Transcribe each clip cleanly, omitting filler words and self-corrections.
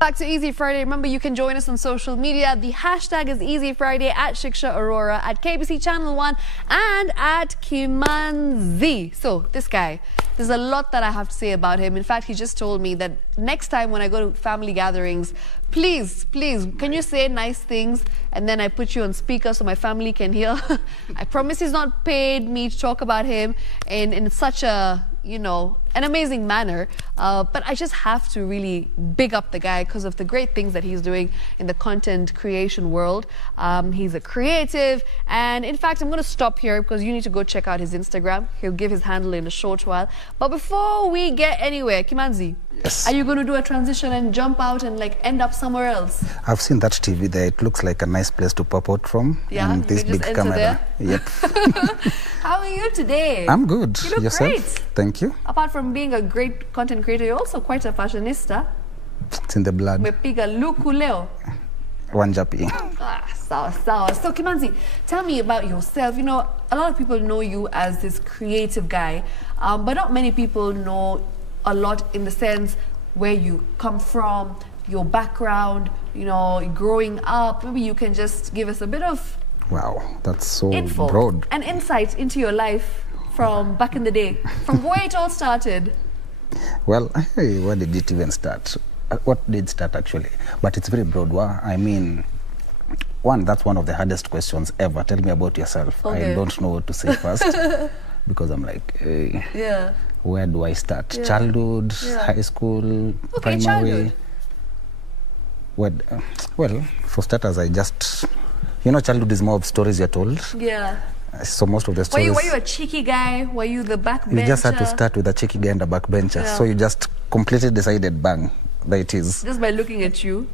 Back to Easy Friday. Remember, you can join us on social media. The hashtag is Easy Friday at Shiksha Arora, at KBC Channel 1, and at Kimanzi. So, this guy, there's a lot that I have to say about him. In fact, he just told me that next time when I go to family gatherings, please, can you say nice things? And then I put you on speaker so my family can hear. I promise he's not paid me to talk about him in such a, an amazing manner. But I just have to really big up the guy because of the great things that he's doing in the content creation world. He's a creative. And in fact, I'm going to stop here because you need to go check out his Instagram. He'll give his handle in a short while. But before we get anywhere, Kimanzi, yes, are you going to do a transition and jump out and end up somewhere else? I've seen that TV there. It looks like a nice place to pop out from. Yeah, and this big camera. There? Yep. How are you today? I'm good. You look Yourself? great. Thank you. Apart from being a great content creator, you're also quite a fashionista. It's in the blood. Umepiga luku leo. Wanjapi. Sawa. So Kimanzi, tell me about yourself. A lot of people know you as this creative guy, but not many people know a lot in the sense where you come from, your background, growing up. Maybe you can just give us a bit of that's so info broad. And insight into your life from back in the day, from where it all started. Well, hey, where did it even start? What did start actually? But it's very broad. I mean, that's one of the hardest questions ever. Tell me about yourself. Okay. I don't know what to say first because I'm like, hey, yeah. Where do I start? Yeah. Childhood, Yeah. high school, Okay, primary. Well, for starters, I just, childhood is more of stories you're told. Yeah. So most of the stories. Were you a cheeky guy? Were you the backbencher? You just had to start with a cheeky guy and a backbencher. Yeah. So you just completely decided, bang, there it is. Just by looking at you.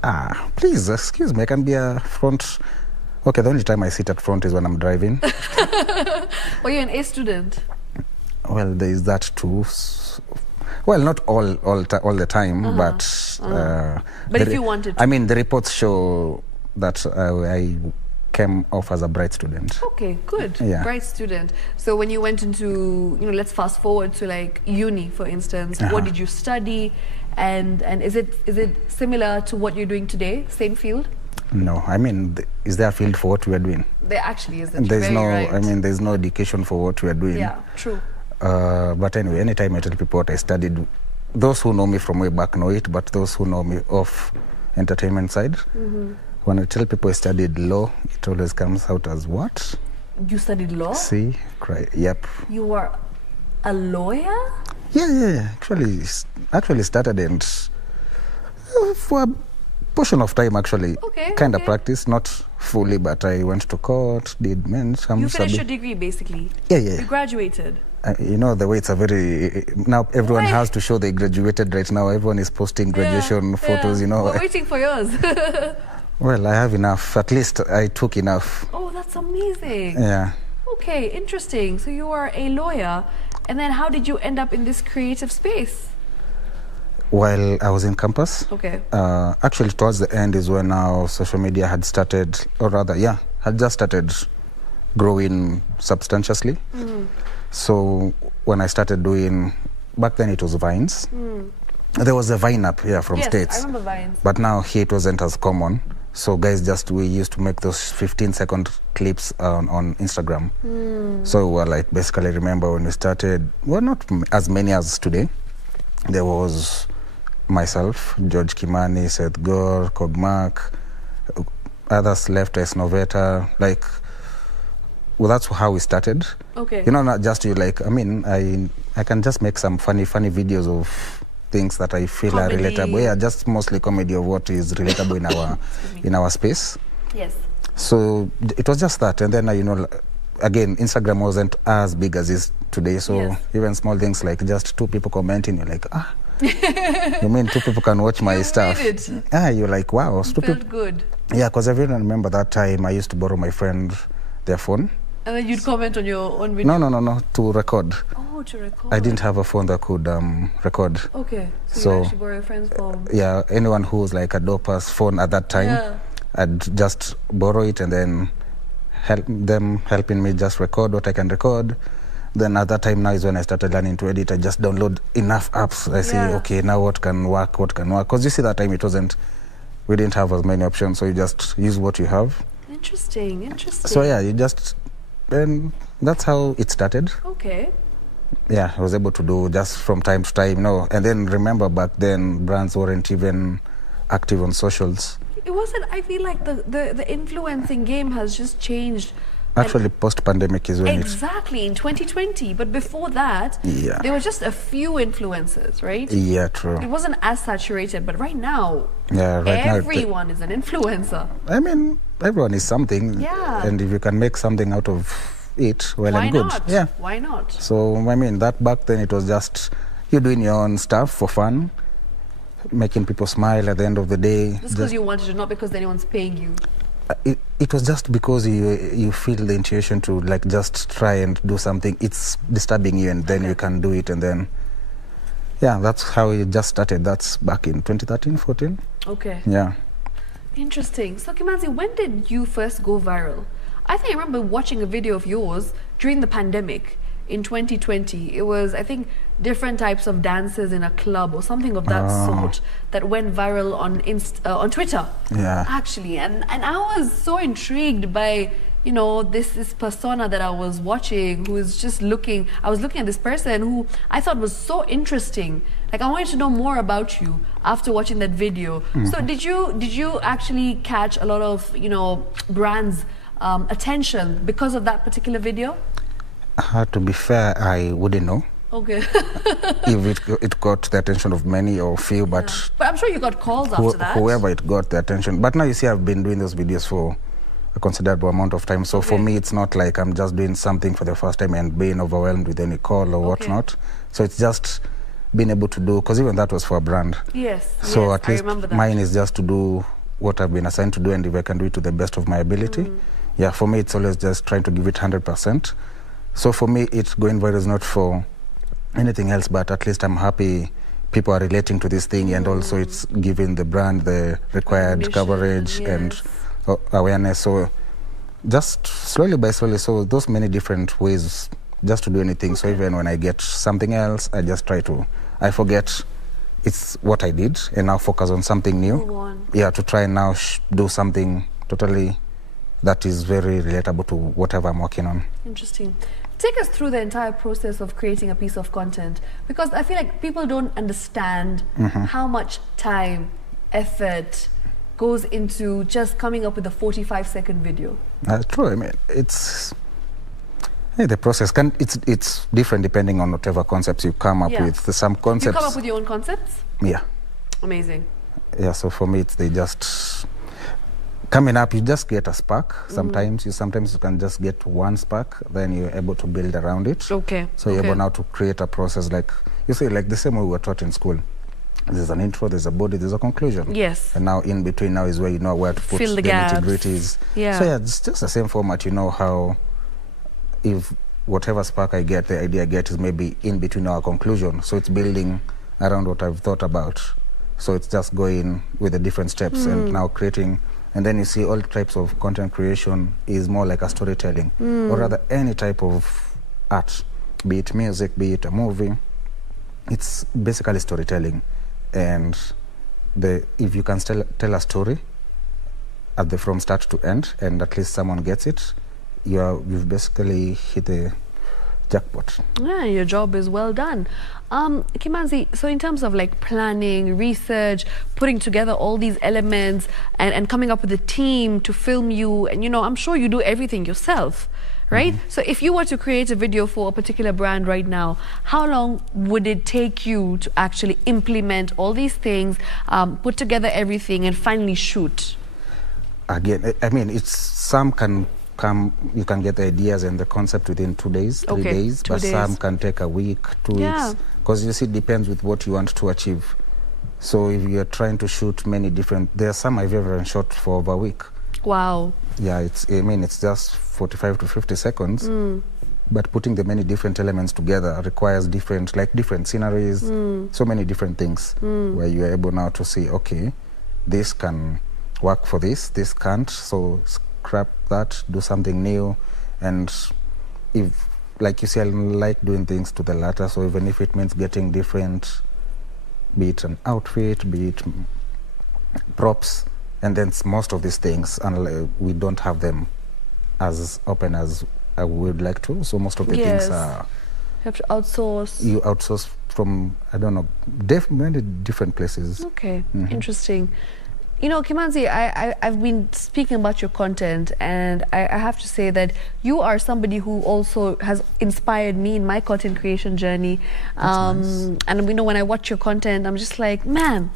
Please, excuse me, I can be a front. Okay, the only time I sit at front is when I'm driving. Were you an A student? Well, there is that too. Well, not all the time, but if you wanted to. I mean, the reports show that I came off as a bright student. Okay, good. Yeah. Bright student. So when you went into, let's fast forward to uni, for instance, what did you study? And is it similar to what you're doing today? Same field? No, I mean, is there a field for what we are doing? There actually isn't. There's no, right. I mean, there's no education for what we are doing. Yeah, true. But anyway, anytime I tell people what I studied, those who know me from way back know it, but those who know me off entertainment side, when I tell people I studied law, it always comes out as what? You studied law? See, cry. Yep. You were a lawyer? Yeah. Actually started and for a portion of time actually. Okay. Kind of practice, not fully, but I went to court, did men's. You finished your degree basically? Yeah. You graduated? The way it's a very, now everyone has to show they graduated right now. Everyone is posting graduation photos, We're waiting for yours. Well, I have enough. At least I took enough. Oh, that's amazing. Yeah. Okay, interesting. So you are a lawyer. And then how did you end up in this creative space? While I was in campus. Okay. Actually, towards the end is when our social media had started, or rather, had just started growing substantially. So when I started doing, back then it was Vines. There was a Vine app here from States. I remember Vines. But now here it wasn't as common. So guys, we used to make those 15-second clips on Instagram. So basically remember when we started, not as many as today. There was myself, George Kimani, Seth Gore, Kogmak, others left as Noveta, that's how we started. Okay. Not just you, I can just make some funny videos of things that I feel comedy. are relatable. Yeah, just mostly comedy of what is relatable in our space. Yes. So it was just that, and then again, Instagram wasn't as big as it is today. So even small things like just two people commenting, you're like, you mean two people can watch my stuff? Made it. You're like, wow, Felt good. Yeah, because I really remember that time I used to borrow my friend their phone. And then you'd comment on your own video? No, to record. Oh, to record. I didn't have a phone that could record. Okay, so you actually borrow your friend's phone? Yeah, anyone who was like a doper's phone at that time, I'd just borrow it and then helping me just record what I can record. Then at that time now is when I started learning to edit. I just download enough apps. I say, okay, now what can work? Because you see that time we didn't have as many options, so you just use what you have. Interesting. So yeah, and that's how it started. Okay. Yeah, I was able to do just from time to time, and then remember back then brands weren't even active on socials. It wasn't. I feel like the influencing game has just changed. Actually, post-pandemic is when exactly in 2020. But before that, there were just a few influencers, right? Yeah, true. It wasn't as saturated, but right now, everyone is an influencer. I mean, everyone is something. Yeah. And if you can make something out of it, well and good. Not? Yeah. Why not? So I mean, that back then it was just you doing your own stuff for fun, making people smile at the end of the day. Just because you wanted to, not because anyone's paying you. It was just because you feel the intuition to like just try and do something. It's disturbing you, and then you can do it, and then that's how it just started. That's back in 2013, 14. Okay. Yeah. Interesting. So Kimanzi, when did you first go viral? I think I remember watching a video of yours during the pandemic in 2020. It was, I think, different types of dances in a club or something of that sort that went viral on Twitter. Yeah. Actually, and I was so intrigued by this persona that I was watching, who is just looking. I was looking at this person who I thought was so interesting. Like I wanted to know more about you after watching that video. So did you actually catch a lot of brands' attention because of that particular video? To be fair, I wouldn't know. Okay. If it got the attention of many or few, but I'm sure you got calls after that. Whoever it got the attention. But now you see, I've been doing those videos for a considerable amount of time. So for me, it's not like I'm just doing something for the first time and being overwhelmed with any call or whatnot. So it's just being able to do, because even that was for a brand. Yes. So yes, at least mine is just to do what I've been assigned to do, and if I can do it to the best of my ability. Yeah, for me, it's always just trying to give it 100%. So for me, it's going viral is not for anything else, but at least I'm happy people are relating to this thing, and also it's giving the brand the required coverage and awareness. So just slowly by slowly, so those many different ways just to do anything. So even when I get something else, I just I forget it's what I did and now focus on something new. Yeah, to try and now do something totally that is very relatable to whatever I'm working on. Interesting. Take us through the entire process of creating a piece of content, because I feel like people don't understand how much time, effort goes into just coming up with a 45-second video. True. I mean, it's the process it's different depending on whatever concepts you come up with. Some concepts. You come up with your own concepts? Yeah. Amazing. Yeah. So for me, they just coming up. You just get a spark. Sometimes you can just get one spark, then you're able to build around it. Okay. So you're able now to create a process, like you say, like the same way we were taught in school. There's an intro, there's a body, there's a conclusion. Yes. And now in between now is where you know where to put the nitty-gritties. Yeah. So yeah, it's just the same format. You know how, if whatever spark I get, the idea I get is maybe in between our conclusion. So it's building around what I've thought about. So it's just going with the different steps and now creating. And then you see all types of content creation is more like a storytelling, or rather any type of art, be it music, be it a movie. It's basically storytelling. And if you can tell a story from start to end, and at least someone gets it, you've basically hit the jackpot. Yeah, your job is well done. Kimanzi, so in terms of like planning, research, putting together all these elements and coming up with a team to film you, and I'm sure you do everything yourself, right? So if you were to create a video for a particular brand right now, how long would it take you to actually implement all these things, put together everything and finally shoot? Again, I mean, some can come, you can get the ideas and the concept within 2 days, 3 days, but some can take a week, 2 weeks, because you see, it depends with what you want to achieve. So if you're trying to shoot many different, there are some I've ever shot for over a week. Wow. Yeah, it's just 45 to 50 seconds, but putting the many different elements together requires different sceneries, so many different things, where you're able now to see, okay, this can work for this can't, so scrap that, do something new. And if like you see, I like doing things to the latter. So even if it means getting different, be it an outfit, be it props, and then most of these things, and we don't have them as open as I would like to. So most of the things are... You have to outsource. You outsource from, I don't know, many different places. Okay, interesting. You know, Kimanzi, I've been speaking about your content, and I have to say that you are somebody who also has inspired me in my content creation journey. Nice. And you know, when I watch your content, I'm just like, man,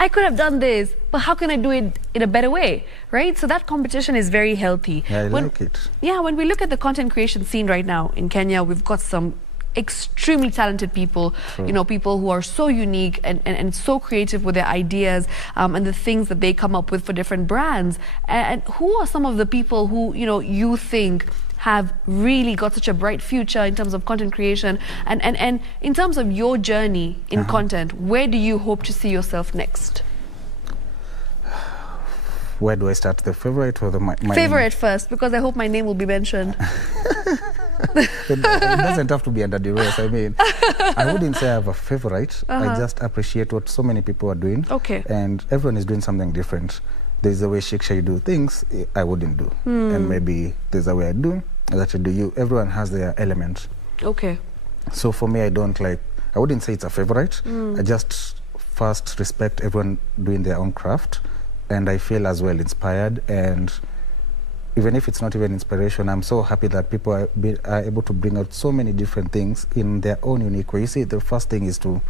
I could have done this, but how can I do it in a better way, right? So that competition is very healthy. Yeah, I like it. Yeah, when we look at the content creation scene right now in Kenya, we've got some extremely talented people, you know, people who are so unique and so creative with their ideas and the things that they come up with for different brands. And who are some of the people who, you know, you think have really got such a bright future in terms of content creation? And in terms of your journey in content, where do you hope to see yourself next? Where do I start? The favorite or my favorite first, because I hope my name will be mentioned. It doesn't have to be under duress. I mean, I wouldn't say I have a favorite. I just appreciate what so many people are doing. Okay. And everyone is doing something different. There's a way Shiksha you do things I wouldn't do. And maybe there's a way I do that you do you. Everyone has their element. Okay. So for me, I wouldn't say it's a favorite. I just first respect everyone doing their own craft. And I feel as well inspired, and even if it's not even inspiration, I'm so happy that people are able to bring out so many different things in their own unique way. You see, the first thing is to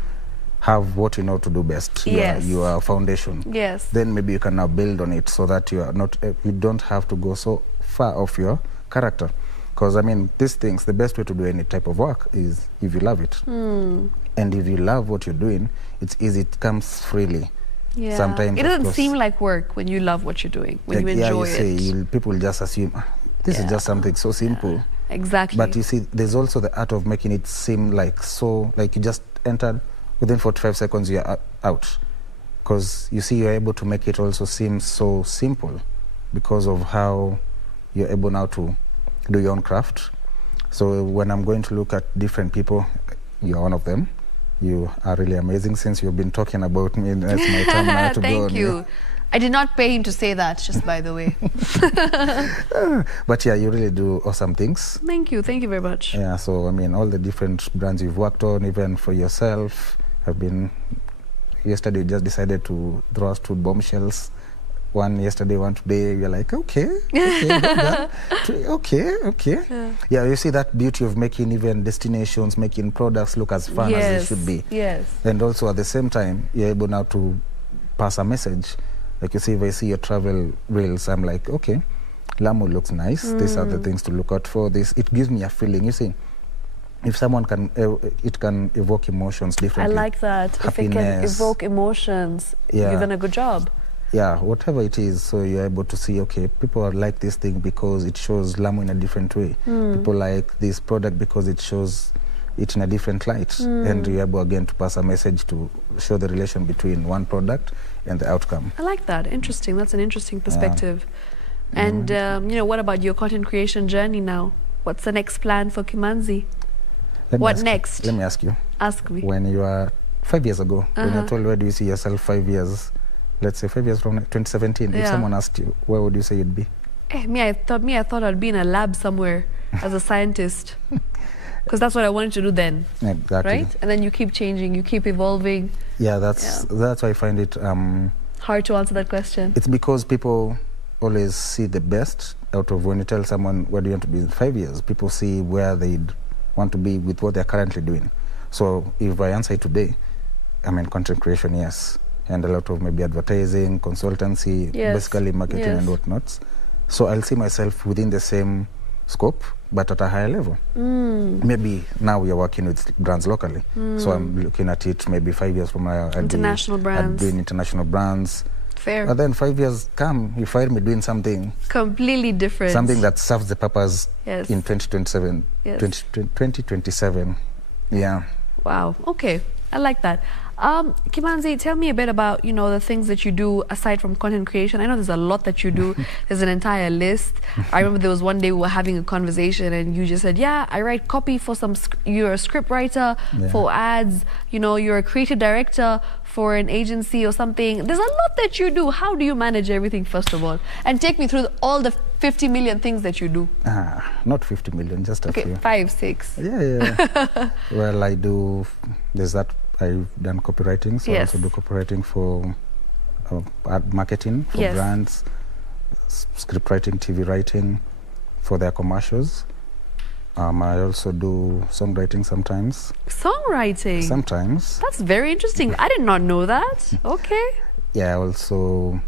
have what you know to do best, your foundation. Yes. Then maybe you can now build on it so that you are not, you don't have to go so far off your character. Because I mean, these things, the best way to do any type of work is if you love it. And if you love what you're doing, it's easy, it comes freely. Yeah. Sometimes it doesn't seem like work when you love what you're doing, when you enjoy it. People will just assume this is just something so simple. Exactly. But you see, there's also the art of making it seem like like you just entered, within 45 seconds you're out. Because you see, you're able to make it also seem so simple because of how you're able now to do your own craft. So when I'm going to look at different people, you're one of them. You are really amazing. Since you've been talking about me, it's my time now to go. Thank you. I did not pay him to say that, just by the way. But yeah, you really do awesome things. Thank you. Thank you very much. Yeah, so I mean, all the different brands you've worked on, even for yourself, have been... Yesterday, you just decided to throw us two bombshells. One yesterday, one today. You're like, okay, okay. Yeah, you see that beauty of making even destinations, making products look as fun as they should be. Yes. And also at the same time, you're able now to pass a message. Like you see, if I see your travel reels, I'm like, okay, Lamu looks nice. These are the things to look out for. It gives me a feeling. You see, if someone can, it can evoke emotions differently. I like that. Happiness. If it can evoke emotions, you've done a good job. Yeah, whatever it is, so you're able to see, okay, people like this thing because it shows Lamu in a different way. People like this product because it shows it in a different light. And you're able again to pass a message to show the relation between one product and the outcome. I like that. Interesting. That's an interesting perspective. And, you know, what about your content creation journey now? What's the next plan for Kimanzi? What next? Let me ask you. Ask me. When you are 5 years ago, when you're told where do you see yourself 5 years, let's say 5 years from 2017, if someone asked you, where would you say you'd be? I thought I'd be in a lab somewhere as a scientist. Because that's what I wanted to do then. Exactly. Right? And then you keep changing, you keep evolving. Yeah, that's why I find it... hard to answer that question. It's because people always see the best out of when you tell someone, where do you want to be in 5 years? People see where they'd want to be with what they're currently doing. So if I answer it today, I mean content creation, yes. And a lot of maybe advertising, consultancy, basically marketing and whatnot. So I'll see myself within the same scope, but at a higher level. Maybe now we are working with brands locally. So I'm looking at it maybe 5 years from now. International brands. Doing international brands. Fair. But then 5 years come, you find me doing something completely different. Something that serves the purpose in 2027. 2027. Yeah. Wow. Okay. I like that. Kimanzi, tell me a bit about, you know, the things that you do aside from content creation. I know there's a lot that you do. There's an entire list. I remember there was one day we were having a conversation and you just said, yeah, I write copy for some, you're a script writer for ads, you know, you're a creative director for an agency or something. There's a lot that you do. How do you manage everything, first of all? And take me through all the 50 million things that you do. Not 50 million, just a few. Okay, 5, 6. Yeah. Well, I do, there's that, I've done copywriting, so I also do copywriting for ad marketing, for brands, script writing, TV writing, for their commercials. I also do songwriting sometimes. Songwriting? Sometimes. That's very interesting. I did not know that. Okay. Yeah, I also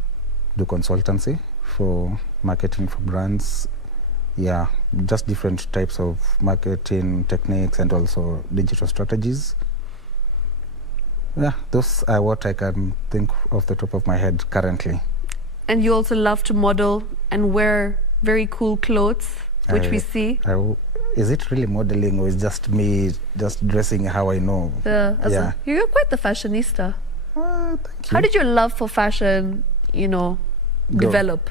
do consultancy for marketing for brands. Yeah, just different types of marketing techniques and also digital strategies. Yeah, those are what I can think off the top of my head currently. And you also love to model and wear very cool clothes, which we see. Is it really modeling or is just me just dressing how I know? Yeah. You're quite the fashionista. Thank you. How did your love for fashion, you know, develop?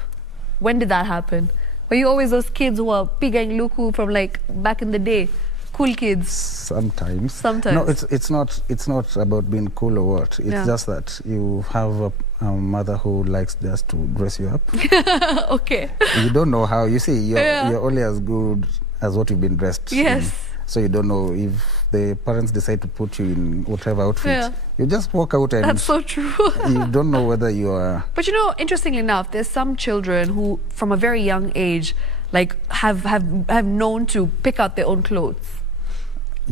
When did that happen? Were you always those kids who were piga and luku from like back in the day? Cool kids? Sometimes. No, it's not about being cool or what. It's just that you have a mother who likes just to dress you up. Okay. You don't know how. You see, you're only as good as what you've been dressed in. So you don't know if the parents decide to put you in whatever outfit. You just walk out and... That's so true. You don't know whether you are... But you know, interestingly enough, there's some children who, from a very young age, like have known to pick out their own clothes.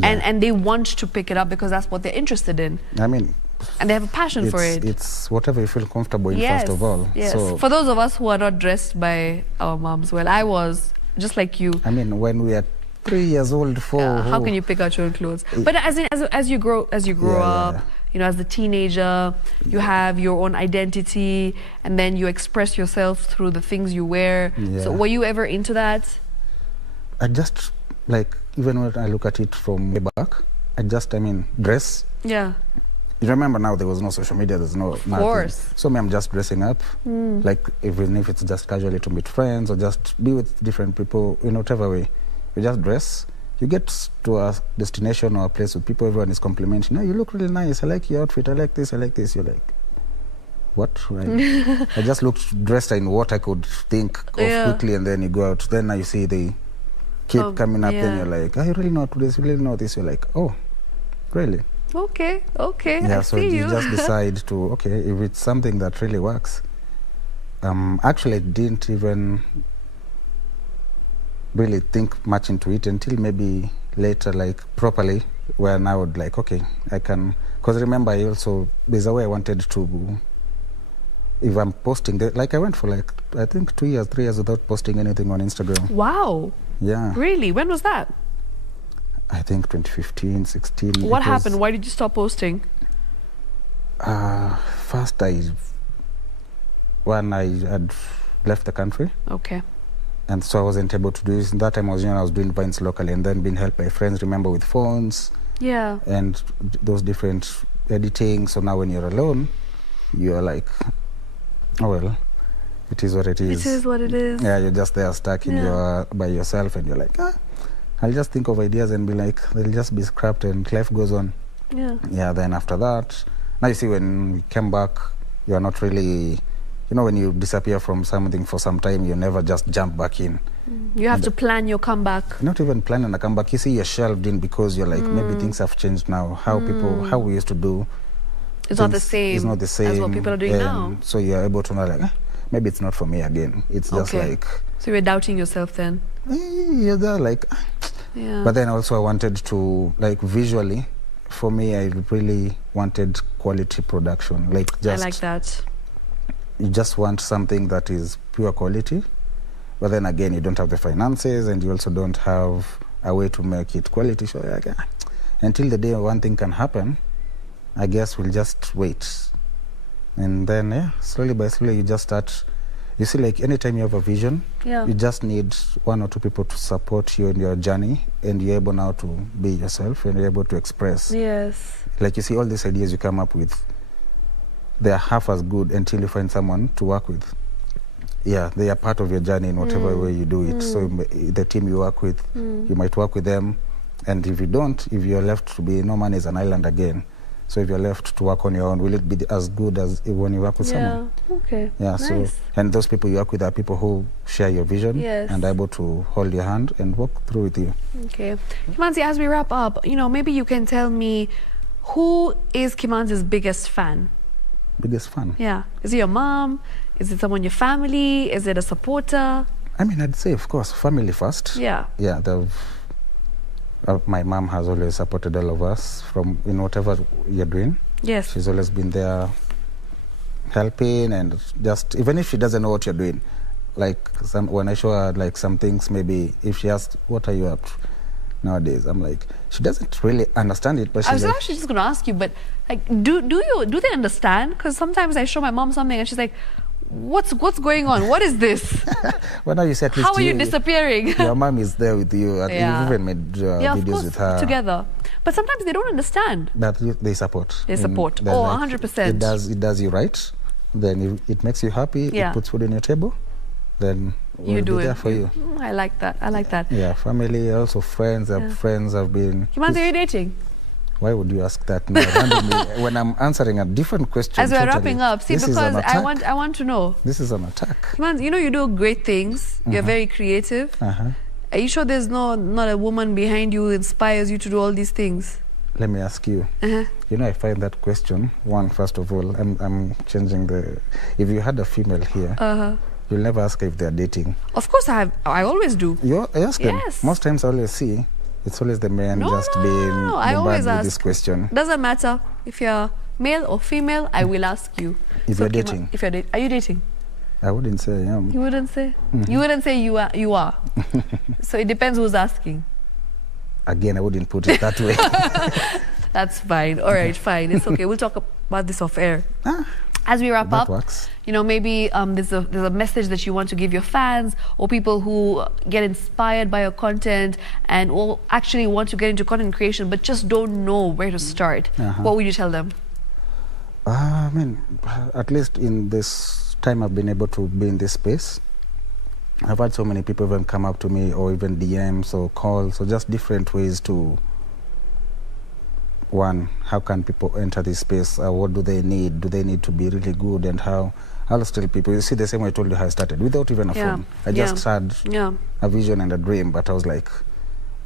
And they want to pick it up because that's what they're interested in. I mean... And they have a passion for it. It's whatever you feel comfortable in, first of all. So for those of us who are not dressed by our moms, well, I was just like you. I mean, when we are 3 years old, 4. How can you pick out your own clothes? But as you grow up, you know, as a teenager, you have your own identity, and then you express yourself through the things you wear. So were you ever into that? I just, like, even when I look at it from way back, I mean, dress. You remember now there was no social media, there's no nothing. Of course. So I'm just dressing up, like even if it's just casually to meet friends or just be with different people in whatever way. You just dress, you get to a destination or a place with people, everyone is complimenting, you look really nice, I like your outfit, I like this, You're like, what? Right. I just looked dressed in what I could think of quickly, and then you go out, then now you see they keep coming up, then you're like, you really know this, you really know this, you're like, oh, really? Okay. Yeah, so you just decide to, if it's something that really works. Actually, I didn't even really think much into it until maybe later, like properly, when I would like, I can, because remember, there's a way I wanted to, if I'm posting, like I went for like, I think 2 years, 3 years without posting anything on Instagram. Wow. Yeah. Really? When was that? I think 2015, 16. What happened? Why did you stop posting? First, when I had left the country. Okay. And so I wasn't able to do this. In that time, I was doing vines locally and then being helped by friends, remember, with phones. Yeah. And those different editing. So now when you're alone, you're like, oh, well, it is what it is. It is what it is. Yeah, you're just there stuck in by yourself, and you're like, I'll just think of ideas and be like, they'll just be scrapped and life goes on. Yeah, then after that, now you see when we came back, you're not really, when you disappear from something for some time, you never just jump back in. You have to plan your comeback. Not even planning a comeback. You see, you're shelved in because you're like, maybe things have changed now. How we used to do. It's not the same. It's not the same as what people are doing now. So you're able to know, like, maybe it's not for me again. It's just like. So you were doubting yourself then? You're there like. But then also I wanted to, like, visually, for me, I really wanted quality production. Like, just. I like that. You just want something that is pure quality, but then again, you don't have the finances, and you also don't have a way to make it quality. So like, until the day one thing can happen, I guess we'll just wait. And then, slowly by slowly, you just start You see, like anytime you have a vision, Yeah. you just need one or two people to support you in your journey, and you're able now to be yourself, and you're able to express. Yes. Like you see, all these ideas you come up with, they are half as good until you find someone to work with. Yeah, they are part of your journey in whatever way you do it. So the team you work with, you might work with them, and if you don't, if you're left to be, no man is an island again. So if you're left to work on your own, will it be as good as when you work with someone? Okay. Yeah, Nice. so, and those people you work with are people who share your vision Yes. and are able to hold your hand and walk through with you. Okay. Kimanzi, as we wrap up, maybe you can tell me, who is Kimanzi's biggest fan? Biggest fan? Yeah. Is it your mom? Is it someone in your family? Is it a supporter? I mean, I'd say, of course, family first. Yeah. Yeah, my mom has always supported all of us in whatever you're doing. Yes. She's always been there helping, and just, even if she doesn't know what you're doing, like when I show her like some things, maybe if she asks, what are you up to nowadays? I'm like, she doesn't really understand it, but I she's was like, actually just going to ask you, but like, do they understand? Because sometimes I show my mom something and she's like, what's going on? What is this? well, now you said, at least How are you disappearing? Your mom is there with you, and Yeah. you've even made Yeah, of videos course, with her. together. But sometimes they don't understand. But they support. They support. They're Oh, like, 100%. It does you right. Then if it makes you happy, Yeah. it puts food on your table, then we'll You do be it. there for you. I like that. I like that. Yeah, family, also friends. Friends have been... Kimanzi, are you dating? Why would you ask that now randomly when I'm answering a different question? As we're totally? wrapping up, see, This is because an attack. I want to know. This is an attack. Kimanzi, you do great things. You're very creative. Are you sure there's not a woman behind you who inspires you to do all these things? Let me ask you. I find that question, first of all, I'm changing the... If you had a female here, you'll never ask her if they're dating. Of course, I always do. You ask them? Yes. Most times I always see, it's always the man being I always bombarded ask. with this question. Doesn't matter if you're male or female, I will ask you. If you're dating. Are you dating? I wouldn't say I am. You wouldn't say? You wouldn't say you are. So it depends who's asking. Again, I wouldn't put it that way. That's fine. All right, fine. It's okay. We'll talk about this off air. As we wrap up, works. Maybe there's a message that you want to give your fans or people who get inspired by your content and or actually want to get into content creation but just don't know where to start. What would you tell them? I mean, at least in this time I've been able to be in this space, I've had so many people even come up to me or even DMs or calls, so just different ways to... One, how can people enter this space? What do they need? Do they need to be really good? And how? I'll tell people, you see, the same way I told you how I started, without even a phone. I just had a vision and a dream, but I was like,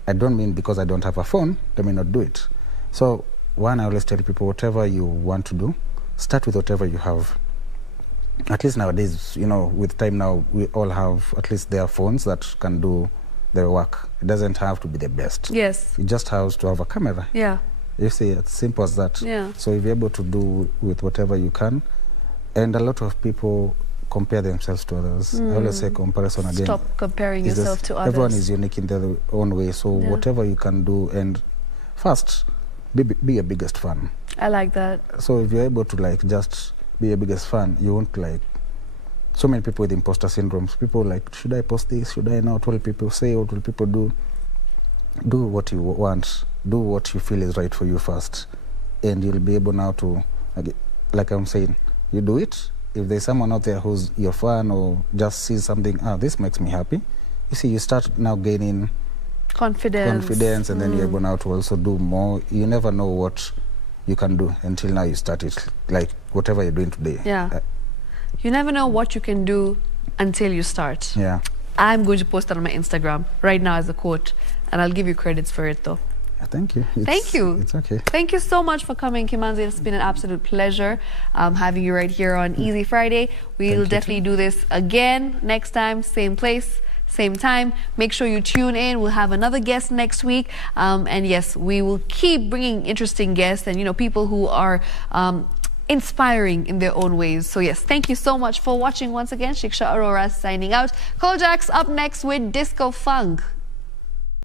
I don't mean because I don't have a phone, let me not do it. So, one, I always tell people, whatever you want to do, start with whatever you have. At least nowadays, with time now, we all have at least their phones that can do their work. It doesn't have to be the best. Yes. It just has to have a camera. Yeah. You see, it's simple as that. Yeah. So if you're able to do with whatever you can, and a lot of people compare themselves to others. I always say comparison again. Stop comparing yourself to others. Everyone is unique in their own way. So whatever you can do, and first, be your biggest fan. I like that. So if you're able to just be your biggest fan, you won't so many people with imposter syndromes. People should I post this? Should I not? What will people say? What will people do? Do what you want. Do what you feel is right for you first. And you'll be able now to, like I'm saying, you do it. If there's someone out there who's your fan or just sees something, this makes me happy. You see, you start now gaining confidence, and then you're able now to also do more. You never know what you can do until now you start it, like whatever you're doing today. Yeah. You never know what you can do until you start. Yeah. I'm going to post that on my Instagram right now as a quote, and I'll give you credits for it though. Thank you. Thank you. It's okay. Thank you so much for coming, Kimanzi. It's been an absolute pleasure having you right here on Easy Friday. We'll definitely do this again next time, same place, same time. Make sure you tune in. We'll have another guest next week. And yes, we will keep bringing interesting guests and, people who are inspiring in their own ways. So yes, thank you so much for watching once again. Shiksha Arora signing out. Kojak's up next with Disco Funk.